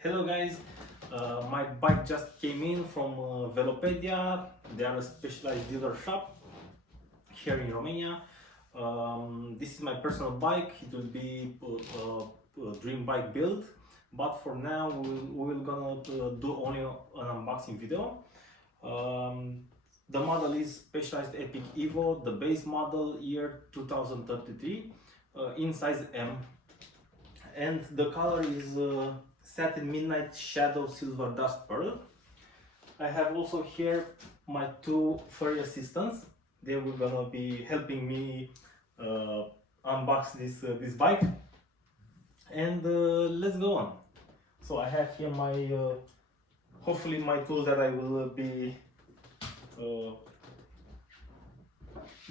Hello guys, my bike just came in from Velopedia. They are a specialized dealer shop here in Romania. This is my personal bike. It will be a dream bike build, but for now we're gonna do only an unboxing video. The model is Specialized Epic Evo, the base model year 2033, in size M, and the color is Satin Midnight Shadow Silver Dust Pearl. I have also here my two furry assistants. They will gonna be helping me unbox this bike, and let's go on. So I have here my hopefully my tools that I will be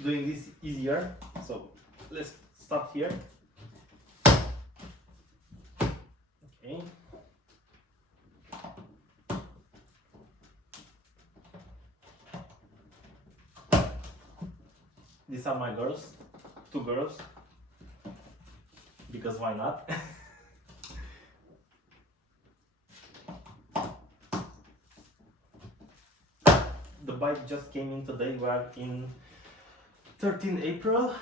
doing this easier. So let's start here. Okay. These are my girls, two girls, because why not? The bike just came in today. We are in 13 April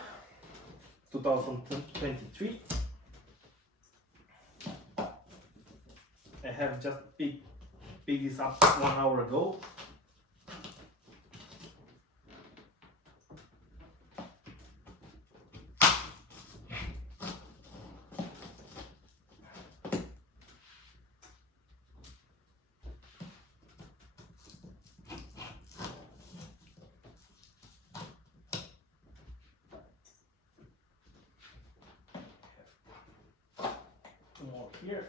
2023. I have just picked this up 1 hour ago. More here.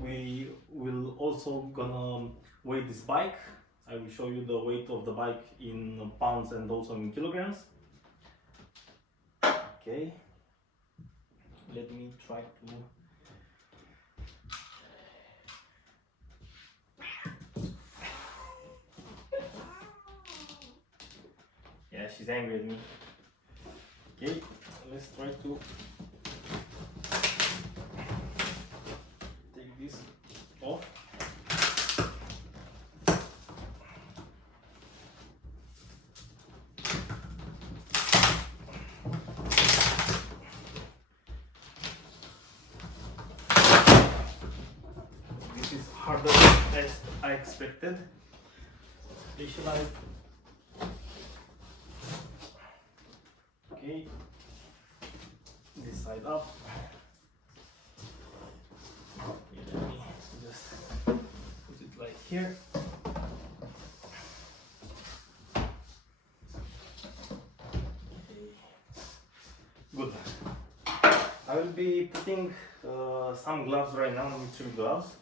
We will also gonna weigh this bike. I will show you the weight of the bike in pounds and also in kilograms. Okay, let me try to yeah, she's angry at me. Okay, let's try to take this off. This is harder as I expected. Specialized. Okay, this side up. Okay, let me just put it like here. Okay. Good. I will be putting some gloves right now, military gloves,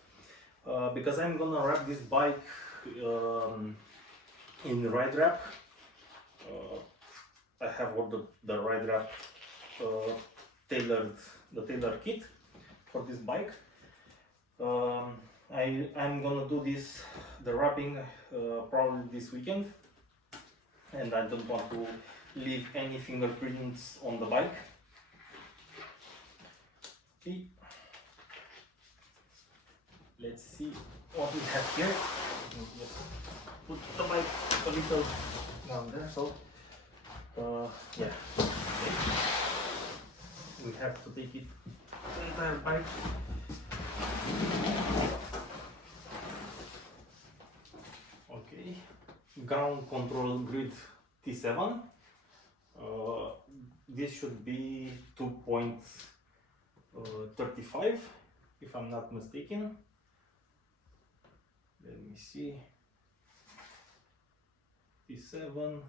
because I'm gonna wrap this bike in ride wrap. I have ordered the ride wrap tailored kit for this bike. I'm gonna do the wrapping probably this weekend, and I don't want to leave any fingerprints on the bike. Okay, let's see what we have here. Let's put the bike a little down there. So yeah, okay. We have to take it the entire bike. Okay, ground control grid T7. This should be 2.35 if I'm not mistaken. Let me see. T7.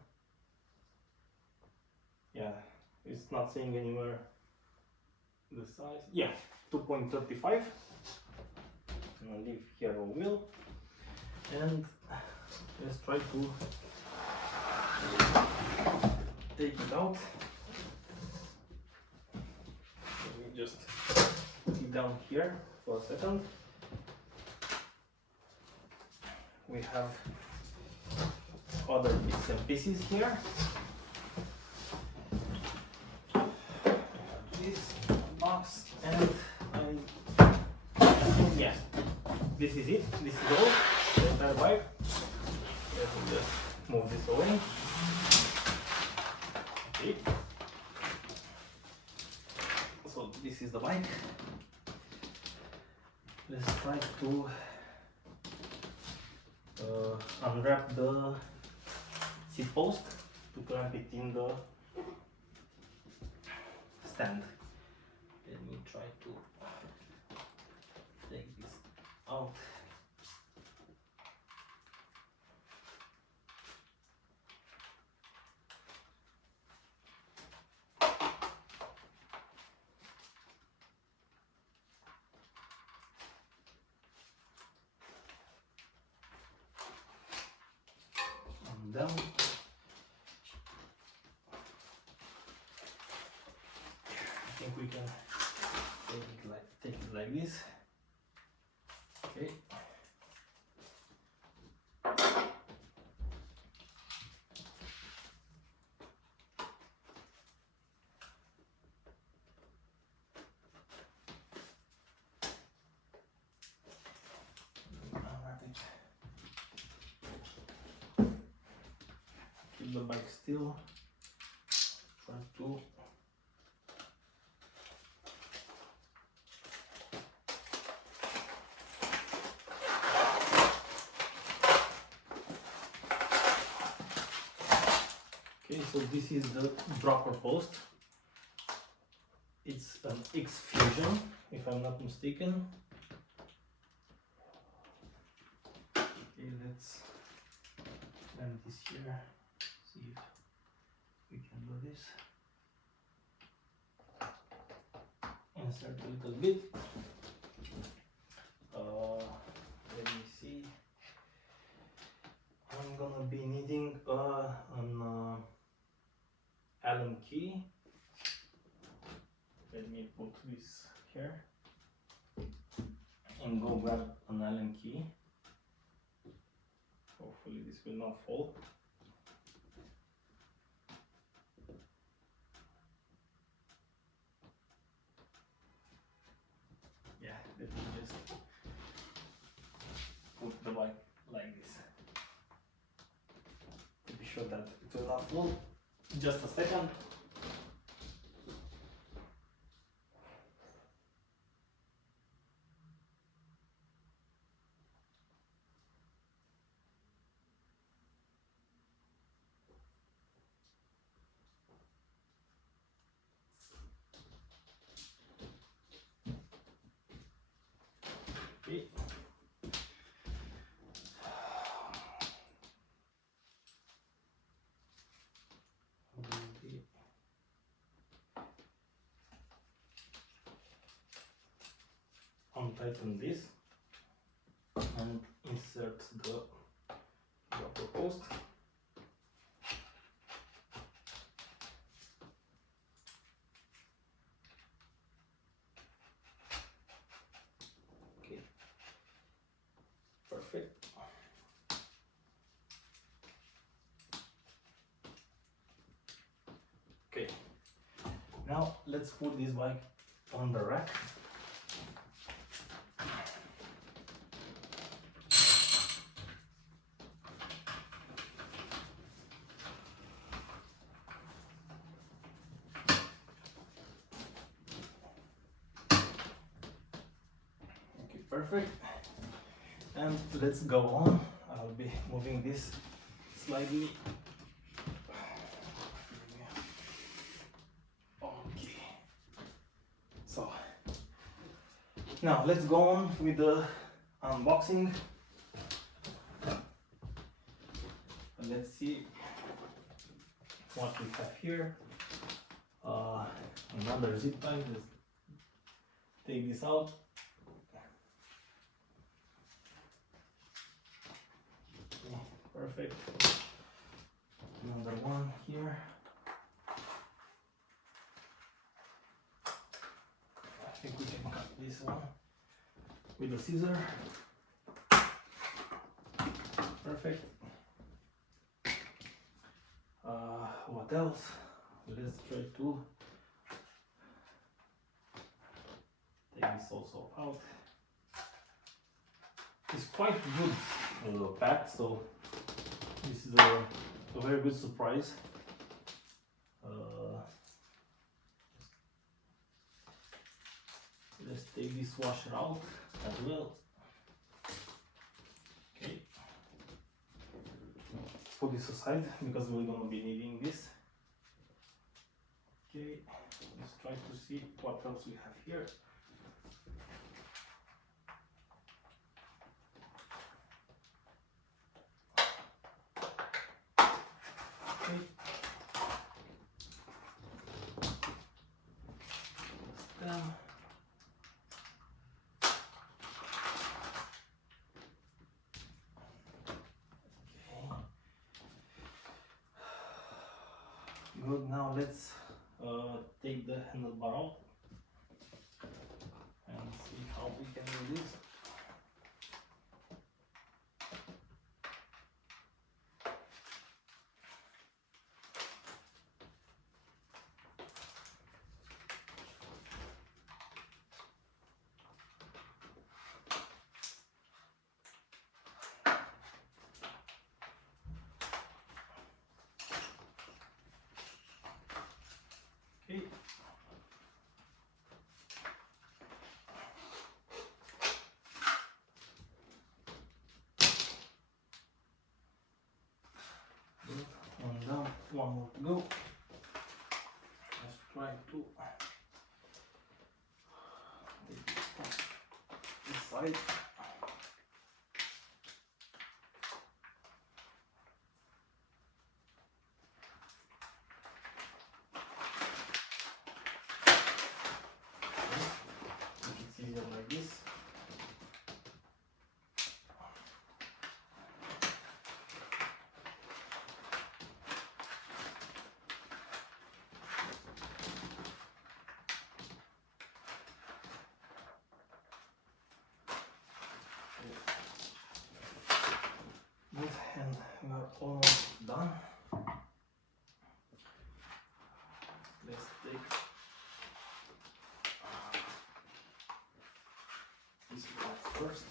Yeah, It's not saying anywhere the size. Yeah, 2.35. I'll leave here a wheel, and let's try to take it out. Let me just put it down here for a second. We have other bits and pieces here. This box, and yeah, this is it. This is all. The entire bike. Let me just move this away. Okay. So this is the bike. Let's try to unwrap the seat post to clamp it in the stand. Let me try to take this out. And down. I think we can take it like this. Okay. Keep the bike still. Try to Okay, so this is the dropper post. It's an X Fusion, if I'm not mistaken. Okay, let's clamp this here. See if we can do this. Insert a little bit. Let me see. I'm gonna be needing an Allen key. Let me put this here and go grab an Allen key. Hopefully this will not fall. Yeah, let me just put the bike like this to be sure that it will not fall. Just a second. Okay. Untighten this and insert the dropper post. Okay, perfect. Okay, now let's put this bike on the rack. Perfect, and let's go on. I'll be moving this slightly. Okay, so now let's go on with the unboxing. Let's see what we have here. Another zip tie. Let's take this out. Okay, perfect. Another one here. I think we can cut this one with a scissor. Perfect. What else? Let's try to take this also out. It's quite good packed, so this is a very good surprise. Let's take this washer out as well. Okay. Put this aside because we're gonna be needing this. Okay, let's try to see what else we have here. Okay. Down. Good, now let's take the handlebar out and see how we can do this. Okay. Good. And now one more to go. Let's try to take this side. It's easier like this. Good, and we are almost done. Let's take this part first.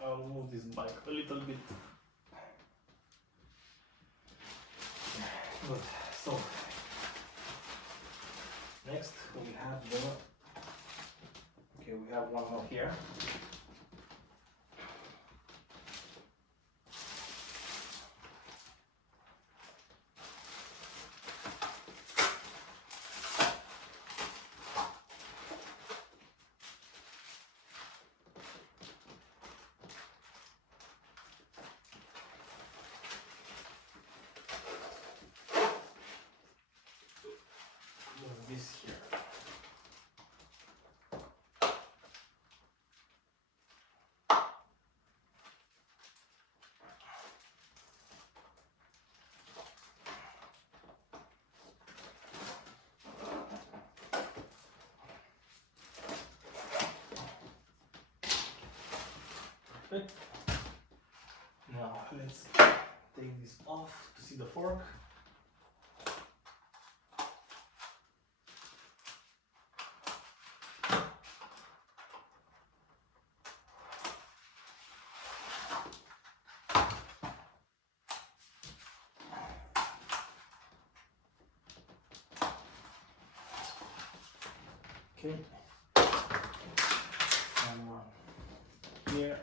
I'll move this bike a little bit. Good. So next we have the we have one more here. This here. Perfect. Now let's take this off to see the fork. Okay. And one here.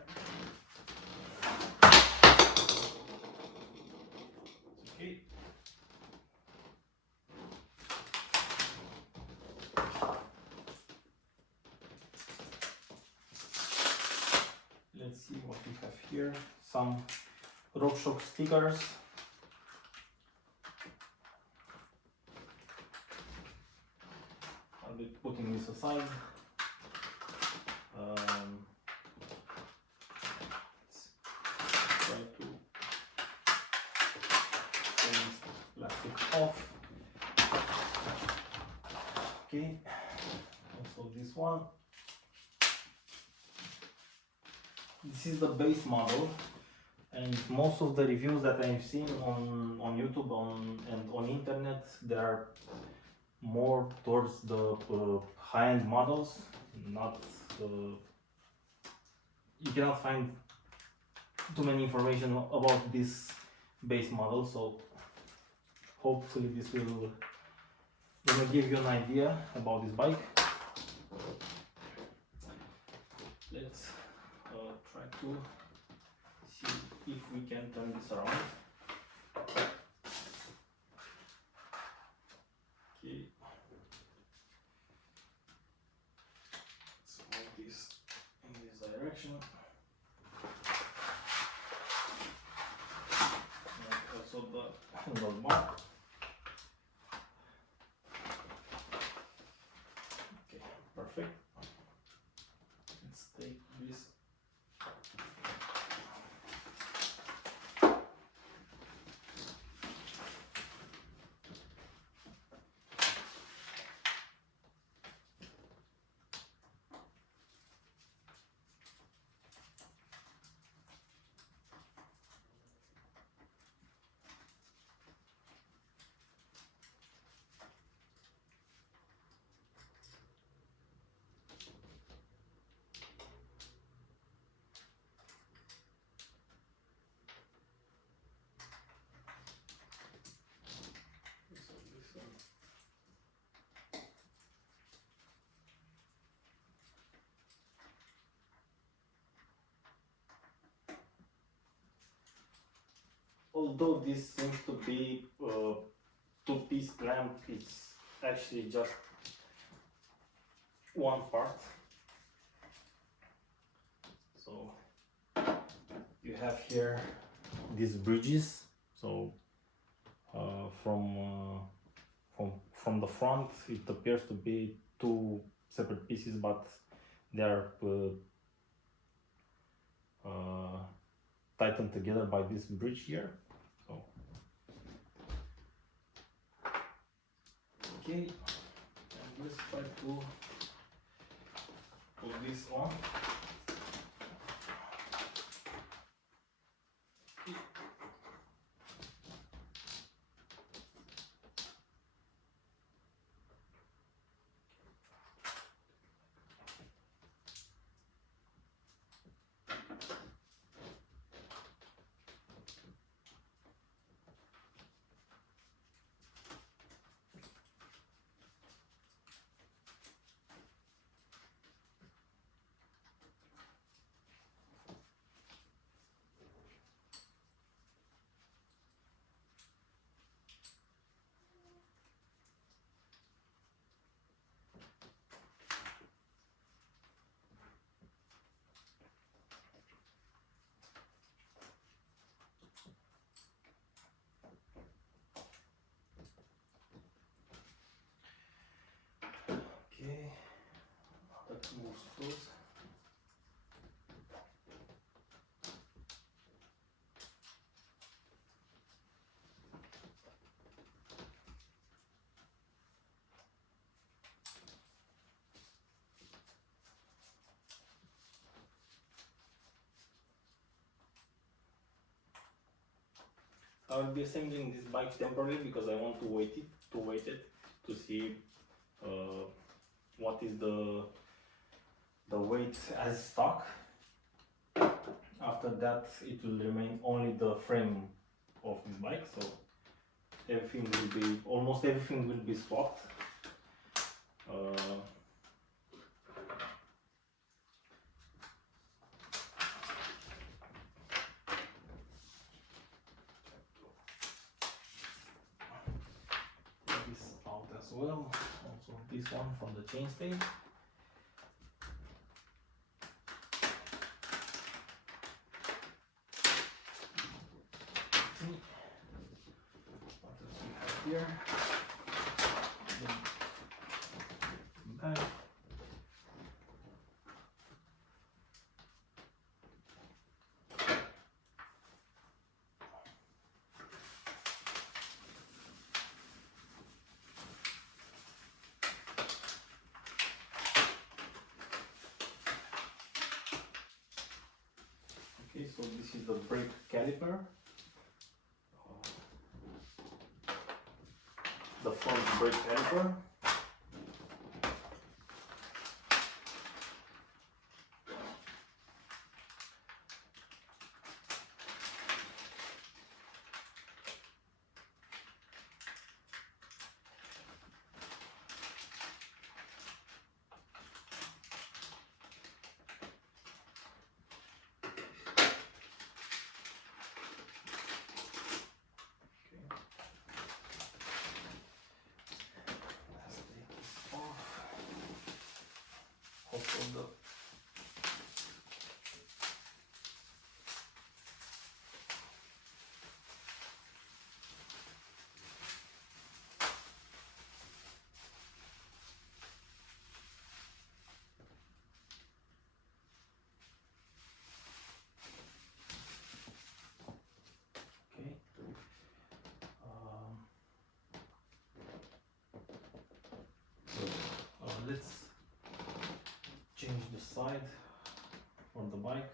Okay. here some RockShox stickers. I'll be putting this aside. Let's try to take this plastic off. Okay, also this one. This is the base model, and most of the reviews that I've seen on YouTube and on internet, they are more towards the high-end models. Not you cannot find too many information about this base model, so hopefully this will give you an idea about this bike. Let's try to see if we can turn this around. Okay. Let's move this in this direction. And also the handlebar. Okay, perfect. Let's take this. Although this seems to be two-piece clamp, it's actually just one part. So you have here these bridges. So from the front, it appears to be two separate pieces, but they are tightened together by this bridge here. So okay, and let's try to put this on. Okay, that moves close. I will be assembling this bike temporarily because I want to weight it to see what is the weight as stock. After that, it will remain only the frame of this bike, so everything will be, almost everything will be swapped. This out as well, also this one from the chainstay. here. Back. Okay, so this is the brake caliper, the front brake caliper. Also okay. Let's change the side for the bike.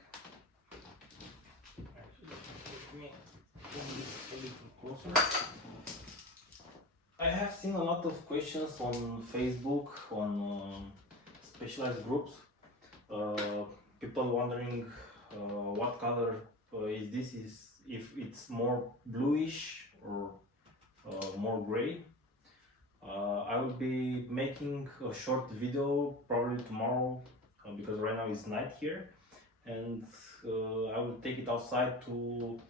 Actually, let me bring this a little closer. I have seen a lot of questions on Facebook, on specialized groups. People wondering what color is this? If it's more bluish or more gray. I will be making a short video probably tomorrow because right now it's night here, and I will take it outside to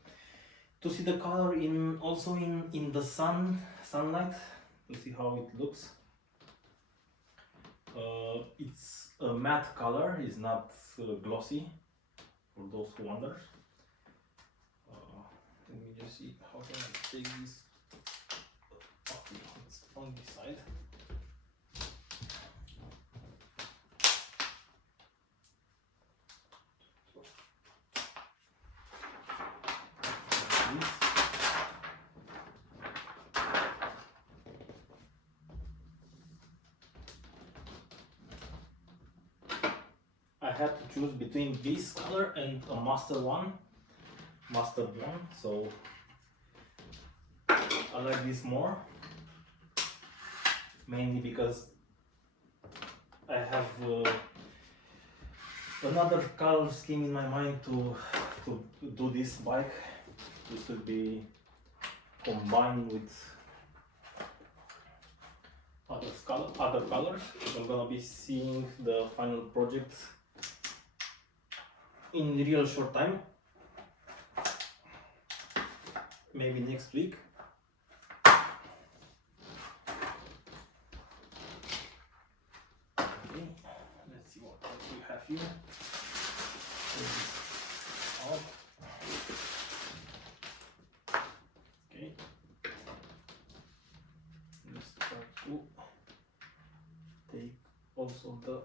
see the color also in the sunlight, to see how it looks. It's a matte color, it's not glossy, for those who wonder. Let me just see how can I take this. Okay, it's on this side. I had to choose between this color and a mustard one, so I like this more, mainly because I have another color scheme in my mind to do this bike. This will be combined with other colors. I'm gonna be seeing the final project in real short time, maybe next week. Okay, let's see what else we have here. Okay, let's try to take also the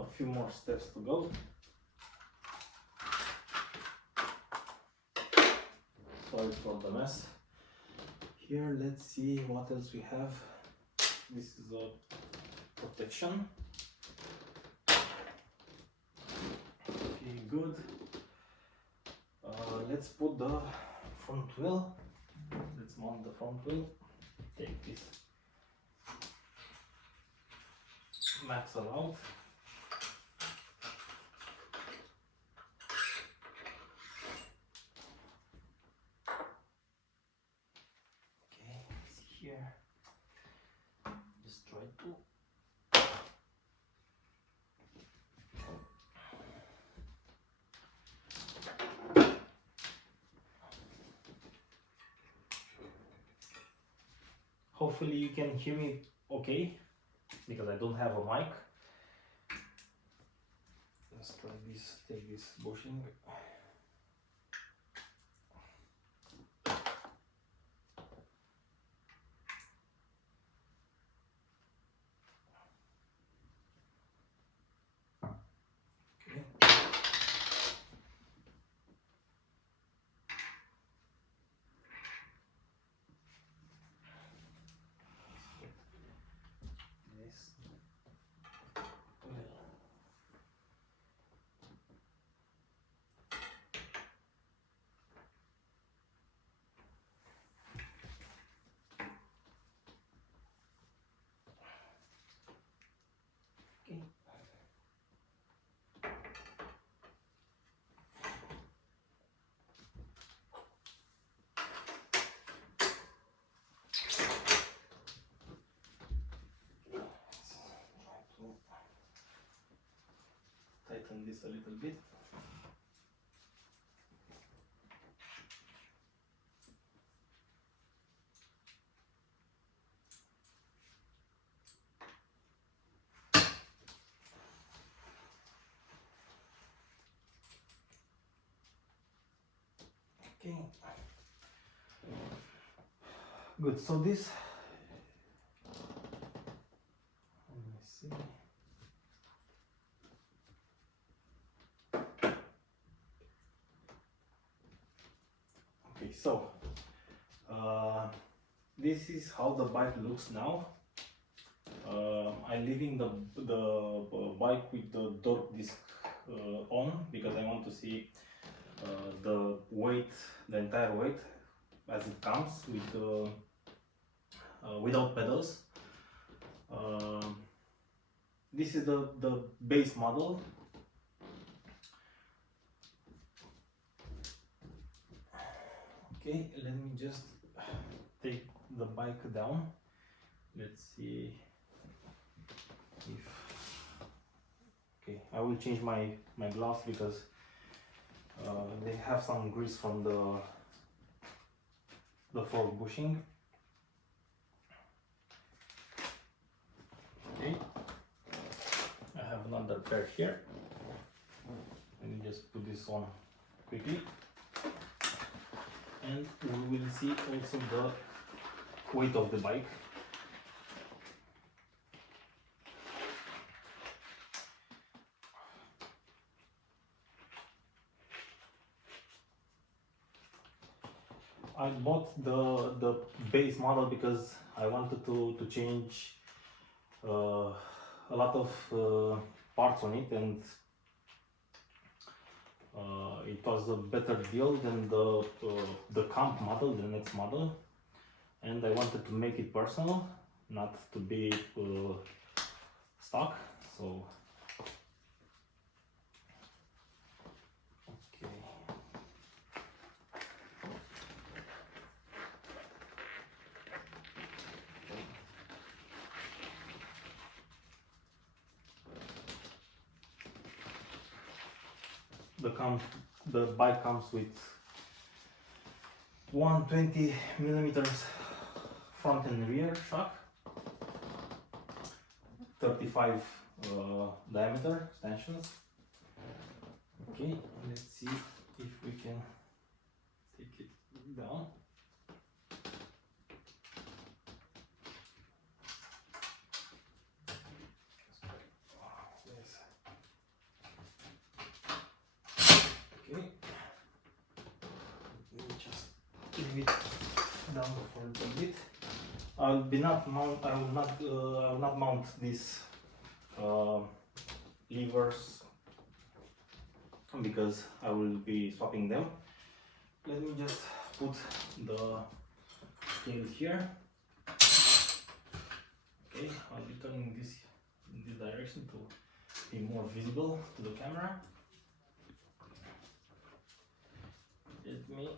a few more steps to go. Sorry for the mess. Here, let's see what else we have. This is a protection. Okay, good. Let's put the front wheel. Let's mount the front wheel. Take this maxle out. Okay, see here. Just try to. Hopefully you can hear me okay, because I don't have a mic. Let's try this, take this bushing. Tighten this a little bit. Okay. Good. So this. Let me see. Okay, so this is how the bike looks now. I'm leaving the bike with the door disc on, because I want to see the weight, the entire weight as it comes with without pedals. This is the base model. Okay, let me just take the bike down. Let's see if... Okay, I will change my gloves because they have some grease from the fork bushing. Okay, I have another pair here. Let me just put this on quickly. And we will see also the weight of the bike. I bought the base model because I wanted to change a lot of parts on it, and it was a better deal than the camp model, the next model, and I wanted to make it personal, not to be stock. So okay. The bike comes with 120 millimeters front and rear shock, 35 diameter stanchions. Okay, let's see if we can take it down. Okay, let me just leave it down for a little bit. I will not mount these levers because I will be swapping them. Let me just put the scale here. Okay, I'll be turning this in this direction to be more visible to the camera. Let me.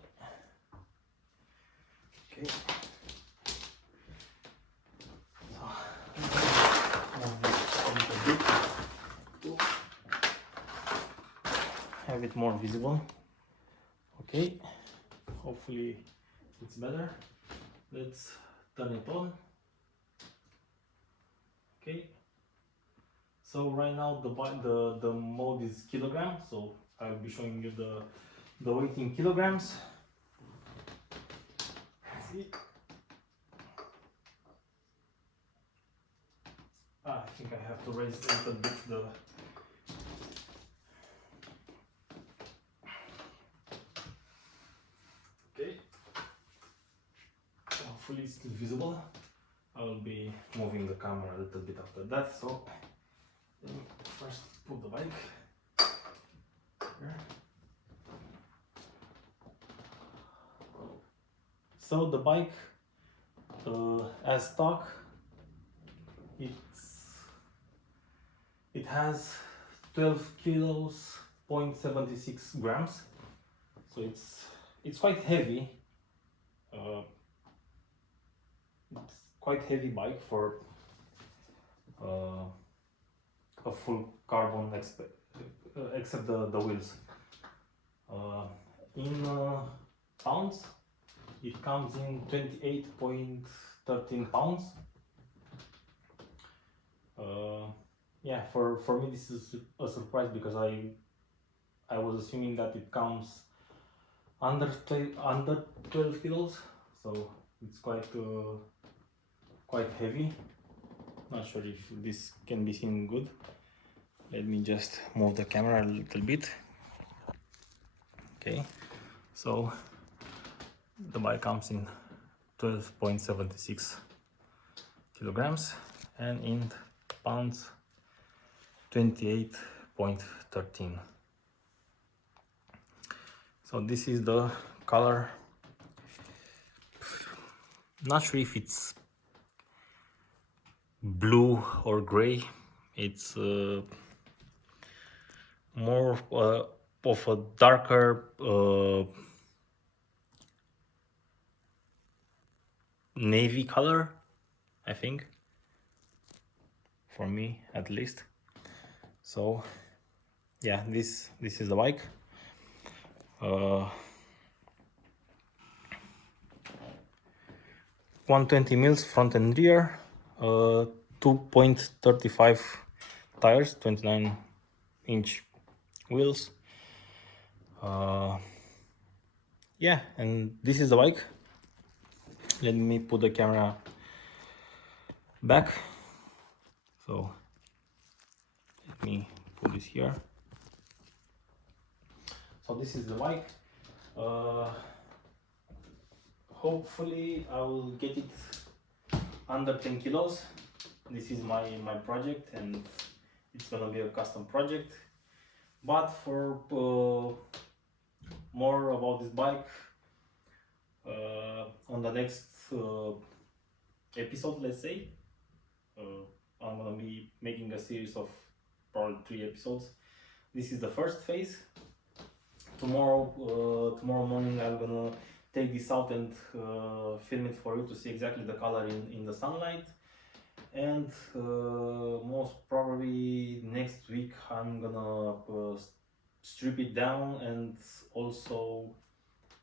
Okay. Have it more visible. Okay, hopefully it's better. Let's turn it on Okay. So right now the mode is kilogram, so I'll be showing you the weight in kilograms. See? I think I have to raise a little bit the. Okay. Hopefully it's still visible. I will be moving the camera a little bit after that. So let me first put the bike here. So the bike, as stock, it has 12 kilos, 0.76 grams. So it's quite heavy. It's quite heavy bike for a full carbon except the wheels. In pounds, it comes in 28.13 pounds. Yeah, for me this is a surprise because I was assuming that it comes under 12 kilos, so it's quite heavy. Not sure if this can be seen good. Let me just move the camera a little bit. Okay, so the bike comes in 12.76 kilograms and in pounds 28.13. So this is the color. Not sure if it's blue or gray. It's more of a darker navy color, I think, for me at least. So yeah, this is the bike. 120 mils front and rear, 2.35 tires, 29-inch wheels. Yeah, and this is the bike. Let me put the camera back. So let me put this here. So this is the bike. Hopefully I will get it under 10 kilos. This is my project, and it's gonna be a custom project. But for more about this bike, on the next episode, let's say, I'm gonna be making a series of probably 3 episodes. This is the first phase. Tomorrow morning I'm gonna take this out and film it for you to see exactly the color in the sunlight. And most probably next week I'm gonna strip it down and also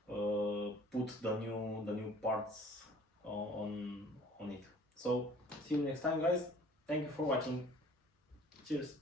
put the new parts on it. So see you next time, guys. Thank you for watching. Cheers.